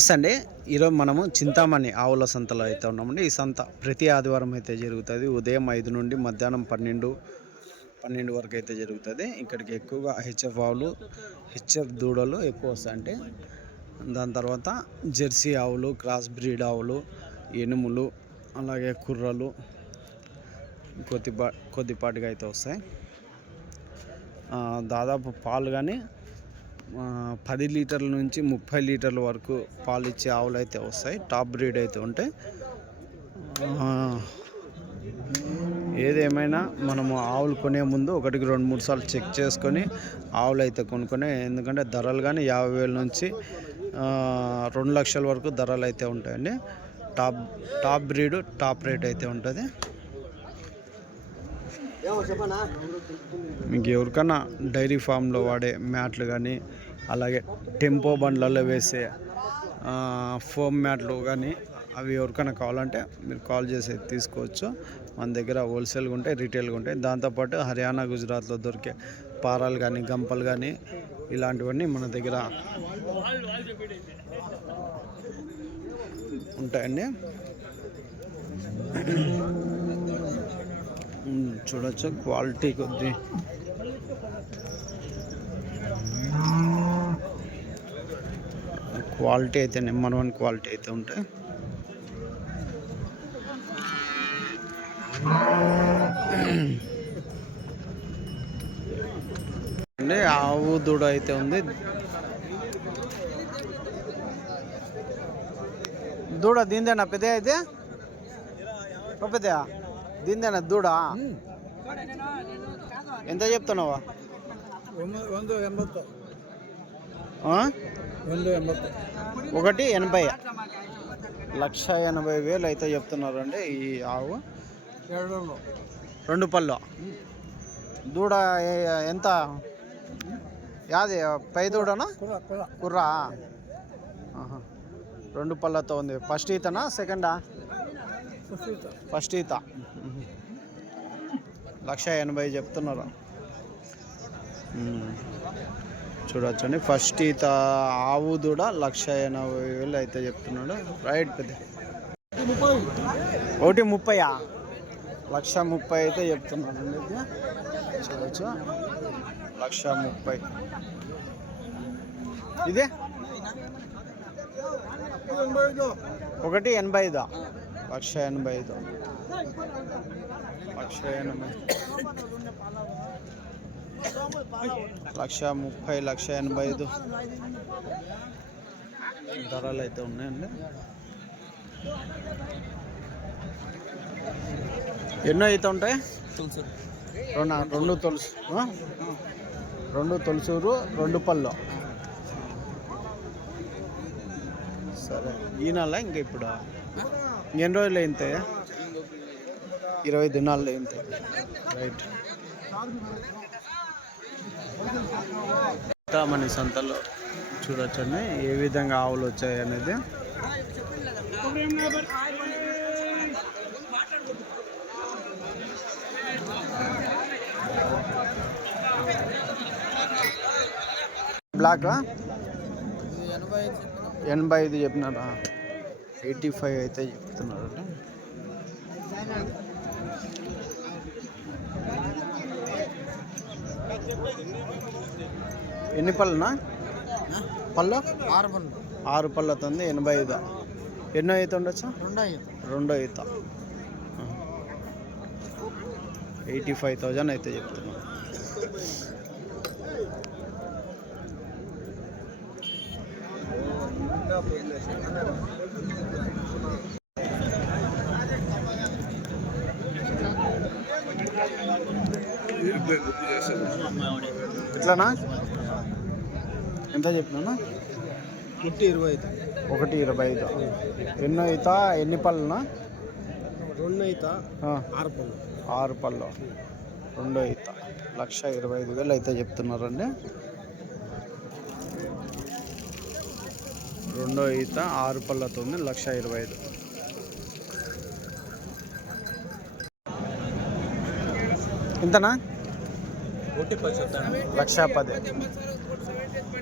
నమస్తే అండి. ఈరోజు మనము చింతామణి ఆవుల సంతలో అయితే ఉన్నామండి. ఈ సంత ప్రతి ఆదివారం అయితే జరుగుతుంది. ఉదయం 5 నుండి మధ్యాహ్నం 12 వరకు అయితే జరుగుతుంది. ఇక్కడికి ఎక్కువగా హెచ్ఎఫ్ ఆవులు, హెచ్ఎఫ్ దూడలు ఎక్కువ వస్తాయంటే, దాని తర్వాత జెర్సీ ఆవులు, క్రాస్ బ్రీడ్ ఆవులు, ఎనుములు, అలాగే కుర్రలు కొద్దిపాటిగా అయితే వస్తాయి. దాదాపు పాలు కానీ 10 లీటర్ల నుంచి 30 లీటర్ల వరకు పాలు ఇచ్చే ఆవులు అయితే వస్తాయి. టాప్ బ్రీడ్ అయితే ఉంటాయి. ఏదేమైనా మనము ఆవులు కొనే ముందు 1-2-3 సార్లు చెక్ చేసుకొని ఆవులు అయితే కొనుక్కొని, ఎందుకంటే ధరలు కానీ 50,000 నుంచి 2 లక్షల వరకు ధరలు అయితే ఉంటాయండి. టాప్ బ్రీడ్ టాప్ రేట్ అయితే ఉంటుంది. మీకు ఎవరికైనా డైరీ ఫామ్లో వాడే మ్యాట్లు కానీ, అలాగే టెంపో బండ్లలో వేసే ఫోమ్ మ్యాట్లు కానీ అవి ఎవరికైనా కావాలంటే మీరు కాల్ చేసి తీసుకోవచ్చు. మన దగ్గర హోల్సేల్గా ఉంటాయి, రీటైల్గా ఉంటాయి. దాంతోపాటు హర్యానా, గుజరాత్లో దొరికే పారాలు కానీ, గంపలు కానీ ఇలాంటివన్నీ మన దగ్గర ఉంటాయండి. చూడొచ్చు క్వాలిటీ కొద్ది క్వాలిటీ అయితే నెంబర్ 1 క్వాలిటీ అయితే ఉంటాయి. అంటే ఆవు దూడ అయితే ఉంది. దూడ దీందేనా పెద్ద అయితే పెద్ద దీందేనా దూడ? ఎంత చెప్తున్నావా? 180. 180. 1,80,000 అయితే చెప్తున్నారండి ఈ ఆవు. 2 పళ్ళు దూడ ఎంత? యాది పై దూడనా కుర్రా? 2 పళ్ళతో ఉంది. ఫస్ట్ ఈతనా సెకండా? ఫస్ట్ ఈత. 1,80,000 చెప్తున్నారు. చూడొచ్చండి, ఫస్ట్ ఈత ఆవు దూడ 1,80,000 అయితే చెప్తున్నాడు. రైట్ పెద్ద 1,30,000 1,30,000 అయితే చెప్తున్నాడండి. చూడవచ్చు 1,30,000. ఇదే 1,85,000 1,85,000 1,80,000 1,30,000 1,85,000 ధరలు అయితే ఉన్నాయండి. ఎన్నో అయితే ఉంటాయి? 2 తొలుసు, 2 తొలుసూరు, 2 పళ్ళు. సరే, ఈ నెల ఇంకా ఇప్పుడు ఎన్ని రోజులు అయింతాయి? 20 దినాల్లో అయింతాయి. రైట్. మన సంతలో చూడొచ్చండి ఏ విధంగా ఆవులు వచ్చాయి అనేది. బ్లాక్ 85 చెప్పినారా? 85 అయితే చెప్తున్నారు. ఎన్ని పళ్ళునా? పళ్ళు 6 పళ్ళతో ఉంది. 85. ఎన్నో అయితే ఉండొచ్చు? 2 ఈత. 85,000 అయితే చెప్తున్నాను. ఎట్లానా? ఎంత చెప్పినా? 1,25. ఎన్నో ఈత? ఎన్ని పళ్ళునా? 2 ఈత 6 పళ్ళు 2 ఈత. 1,25,000 అయితే చెప్తున్నారండి. 2 ఈత 6 పళ్ళతో ఉంది. 1,25,000. ఎంతనా? 1,10,000.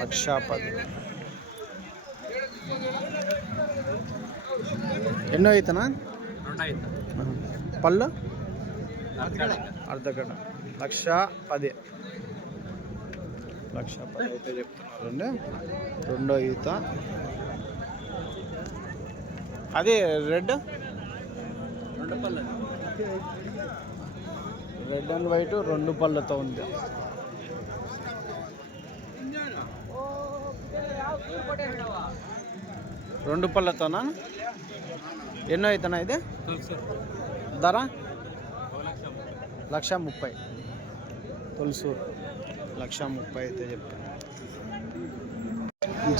1,10,000. ఎన్నో అవుతానా పళ్ళు అర్ధగడ 1,10,000 1,10,000 అయితే చెప్తున్నారండి. రెండో ఈత అది రెడ్ రెడ్ అండ్ వైట్ 2 పళ్ళతో ఉంది. రెండు పళ్ళతోనా? ఎన్నో అవుతానా ఇది? ధర 1,30,000 తొలసూరు 1,30,000 అయితే చెప్తాను.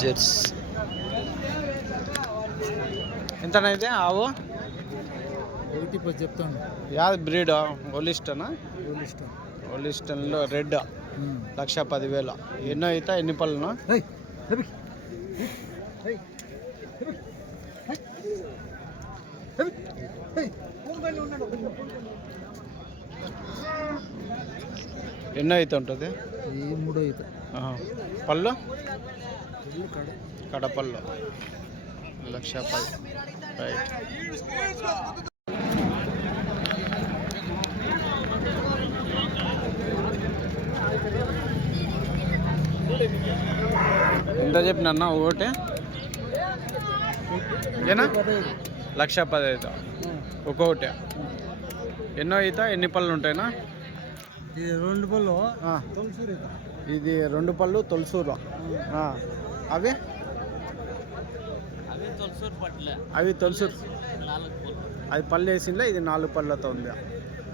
జెర్స్ ఎంతనా ఇది ఆవు? చెప్తాను. యాది బ్రీడ్? ఒలిస్టనా? ఒలిస్టన్లో రెడ్ 1,10,000. ఎన్నో అవుతా? ఎన్ని పళ్ళునా? ఎన్నో అయితే ఉంటుంది? 3 అయితే. పళ్ళు కడపళ్ళు 1,10,000. రైట్. ఎంత చెప్పినా ఒకటి ఏనా? 1,15,000 ఒక్కొక్కటి. ఎన్నో అవుతా? ఎన్ని పళ్ళు ఉంటాయినా? ఇది 2 పళ్ళు తొలసూరు. ఇది 2 పళ్ళు తొలసూరు. అవి అవి తొలసూరు. అది పళ్ళు వేసిందా? ఇది 4 పళ్ళతో ఉంది.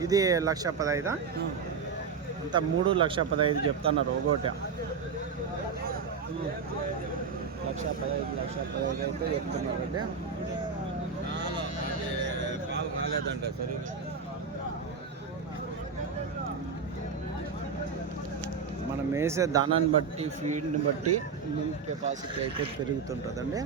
ఇది 1,15,000. అంతా 3 1,15,000 చెప్తున్నారు ఒకటి. 1,15,000 అయితే చెప్తున్నారండి. మనం వేసే దానాన్ని బట్టి ఫీడ్ని బట్టి మిల్క్ కెపాసిటీ అయితే పెరుగుతుంటుందండి.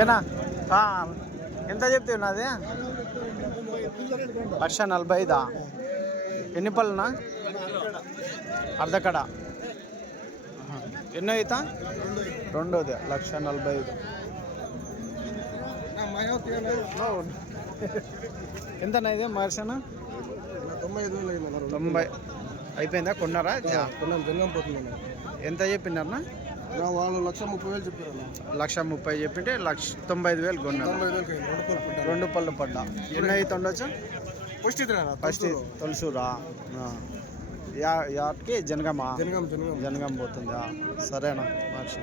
ఏనా ఎంత చెప్తావు నాది? 1,45,000. ఎన్ని పళ్ళునా? అర్ధకడ. ఎన్నో అవుతా? రెండోది 1,45,000. ఎంతనా ఇది మర్సన? 90 అయిపోయిందా? కొన్నారా? ఎంత చెప్పినారన్నా? వాళ్ళు 1,30,000 చెప్పారు. 1,30,000 చెప్పింటే 1,95,000 కొన్నారు. 2 పళ్ళు పడ్డా. ఎన్ని అయితే ఉండొచ్చు? ఫస్ట్ తొలసూరా? యాటికి? జనగామా? జనగాం పోతుందా? సరేనా మార్చి.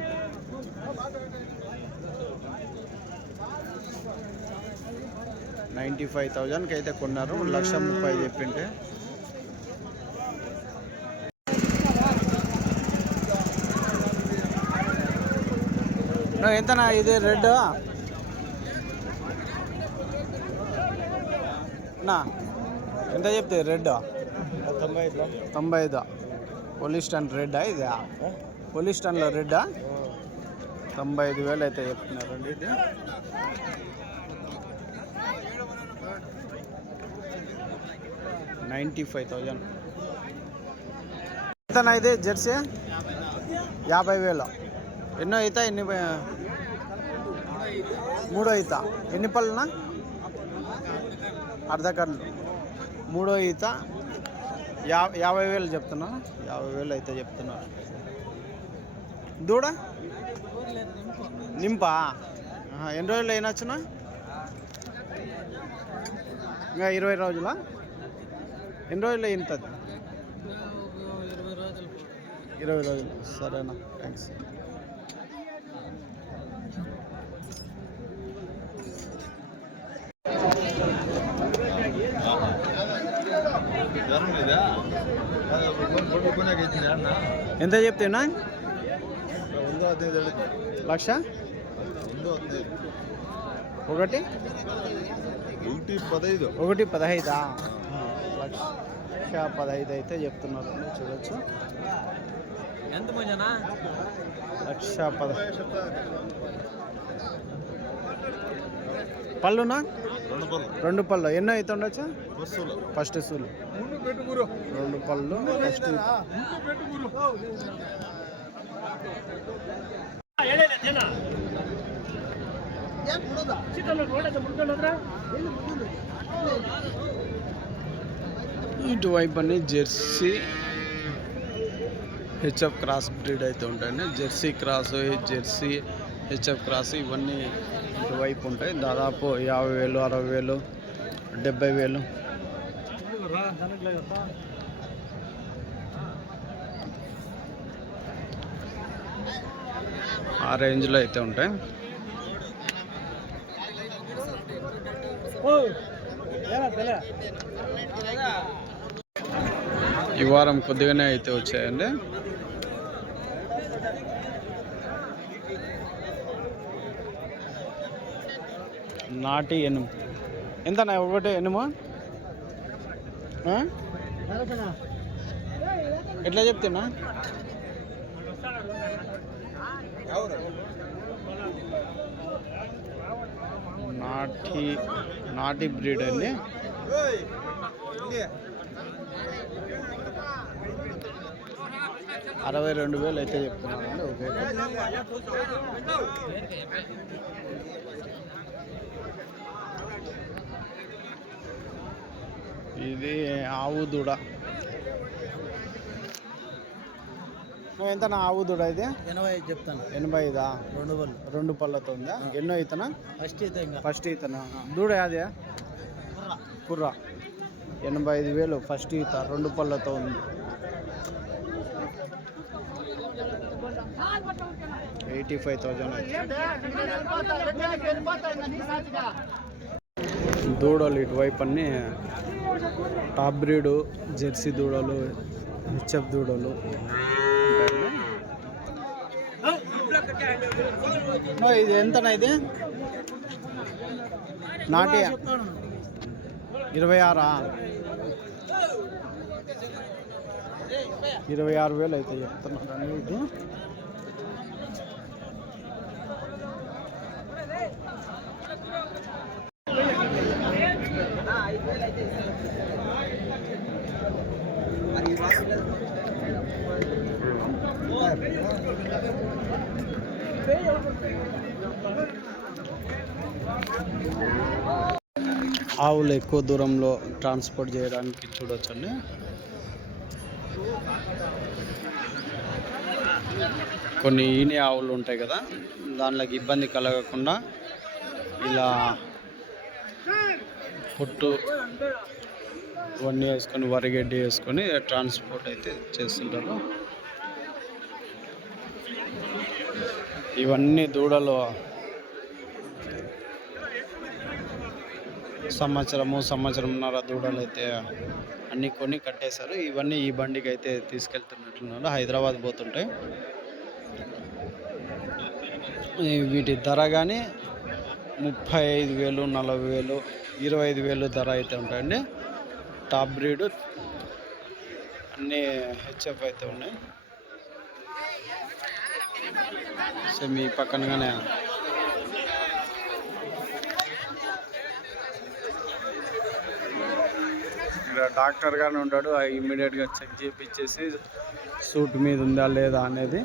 $95,000 అయితే కొన్నారు. 1,30,000 చెప్పింటే. ఎంతనా ఇది రెడ్ నా? ఎంత చెప్తే రెడ్? 95. పోలిస్టన్ రెడ్డా ఇది? పోలిస్టన్లో రెడ్డా? 95,000 అయితే చెప్తున్నారండి. ఇది $95,000. ఎంతనా ఇది జెర్సీ? 50,000. ఎన్నో అవుతా? ఎన్ని? 3 అవుతా? ఎన్ని పళ్ళునా? అర్ధకళ్ళు. 3 ఈత 50,000 చెప్తున్నా. 50,000 అయితే చెప్తున్నారు. దూడ నింపా? ఎన్ని రోజులు అయినచ్చునా? ఇంకా 20 రోజులా? ఎన్ని రోజులు అయింటుంది? 20 రోజులు. సరేనా, థ్యాంక్స్. ఎంత చెప్తున్నా? 1,00,000. 1,15,000. 1,15,000 అయితే చెప్తున్నారు. చూడొచ్చు. ఎంత 1,10,000. పళ్ళునా? 2 పళ్ళు. 2 పళ్ళు. ఎన్నో అయితే ఉండొచ్చు? బస్సులు. ఫస్ట్ సూలు 2 పళ్ళు ఫస్ట్. ఇటువైపు అన్ని జెర్సీ హెచ్ఎఫ్ క్రాస్ బ్రీడ్ అయితే ఉంటాయండి. Jersey cross, Jersey HF cross ఇవన్నీ ఇటువైపు ఉంటాయి. దాదాపు 50,000, 60,000, 70,000 ఆ రేంజ్లో అయితే ఉంటాయి. ఈ వారం కొద్దిగానే అయితే వచ్చాయండి. నాటి ఎనుము ఎంతనా ఒకటి ఎనుము? ఎట్లా చెప్తున్నా? నాటి బ్రీడ్ అండి. $62,000 అయితే చెప్తున్నానండి. ఓకే, ఇది ఆవు దూడ. నువ్వు ఎంత ఆవు దూడ? ఇది 85 చెప్తాను. 85. 2 పళ్ళు. 2 పళ్ళతో ఉందా? ఎన్నో ఇతనా? ఫస్ట్ ఇతనా? దూడ అదే కుర్ర. 85,000 ఫస్ట్ ఈత, 2 పళ్ళతో ఉంది. 85,000. దూడలు ఇటువైపు అన్నీ టాప్ బ్రీడు జెర్సీ దూడలు, హెచ్ఎఫ్ దూడలు ఉంటాయండి. ఇది ఎంతనా? ఇది నాటి 26. 26,000 అయితే చెప్తున్నారండి. ఇది ఆవులు ఎక్కువ దూరంలో ట్రాన్స్పోర్ట్ చేయడానికి చూడొచ్చండి. కొన్ని ఈనే ఆవులు ఉంటాయి కదా, దానిలోకి ఇబ్బంది కలగకుండా ఇలా పొట్టు ఇవన్నీ వేసుకొని, వరిగడ్డి వేసుకొని ట్రాన్స్పోర్ట్ అయితే చేస్తుంటారు. ఇవన్నీ దూడలు సంవత్సరంన్నర దూడలు అయితే అన్నీ కొని కట్టేశారు. ఇవన్నీ ఈ బండికి అయితే తీసుకెళ్తున్నట్లున్నారు. హైదరాబాద్ పోతుంటాయి. వీటి ధర కానీ 35,000, 40,000, 25,000 ధర అయితే ఉంటాయండి. టాప్ బ్రీడ్ అన్నీ హెచ్ఎఫ్ అయితే ఉన్నాయి. సో మీ పక్కనగానే ఇక్కడ డాక్టర్ గానే ఉంటాడు. ఇమ్మీడియట్గా చెక్ చేయించేసి సూట్ మీద ఉందా లేదా అనేది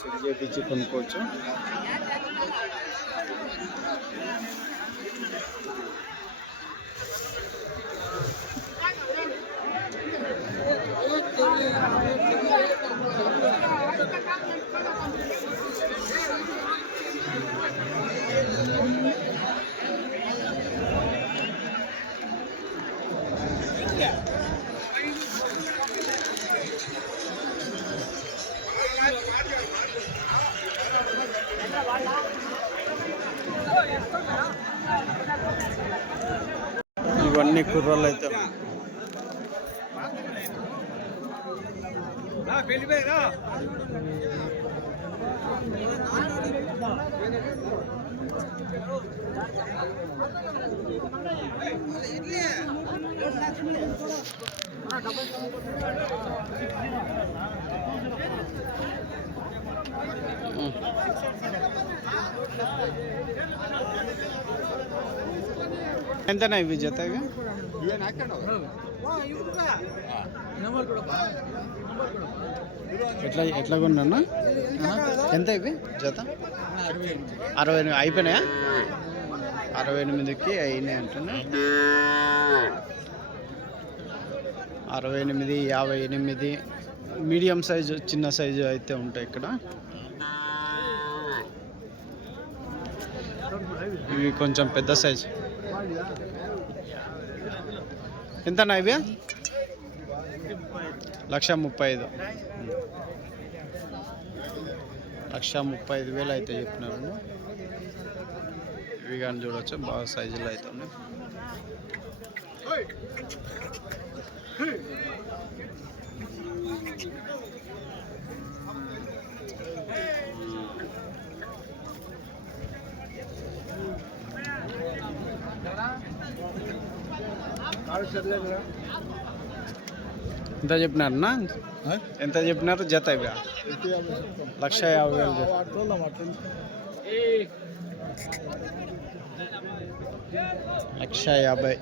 చెక్ చేయించి కొనుక్కోవచ్చు. ఇవన్నీ కుర్రలు అయితే ఎంతనా ఇవి జతగా? ఎట్లా కొన్నా? ఎంత ఇవి జత? 68 అయిపోయినాయా? 68కి అయినాయి అంటున్నా. 68, 58 మీడియం సైజు, చిన్న సైజు అయితే ఉంటాయి ఇక్కడ. ఇవి కొంచెం పెద్ద సైజు. ఎంతనా ఇవి? 1,35,000. 1,35,000 అయితే చెప్పినారు. ఇవి కానీ చూడవచ్చు, బాగా సైజులో అయితే ఉన్నాయి. ఎంత చెప్పినారన్నా? ఎంత చెప్పినారు జత ఇవి? 1,50,000. 1,50,000.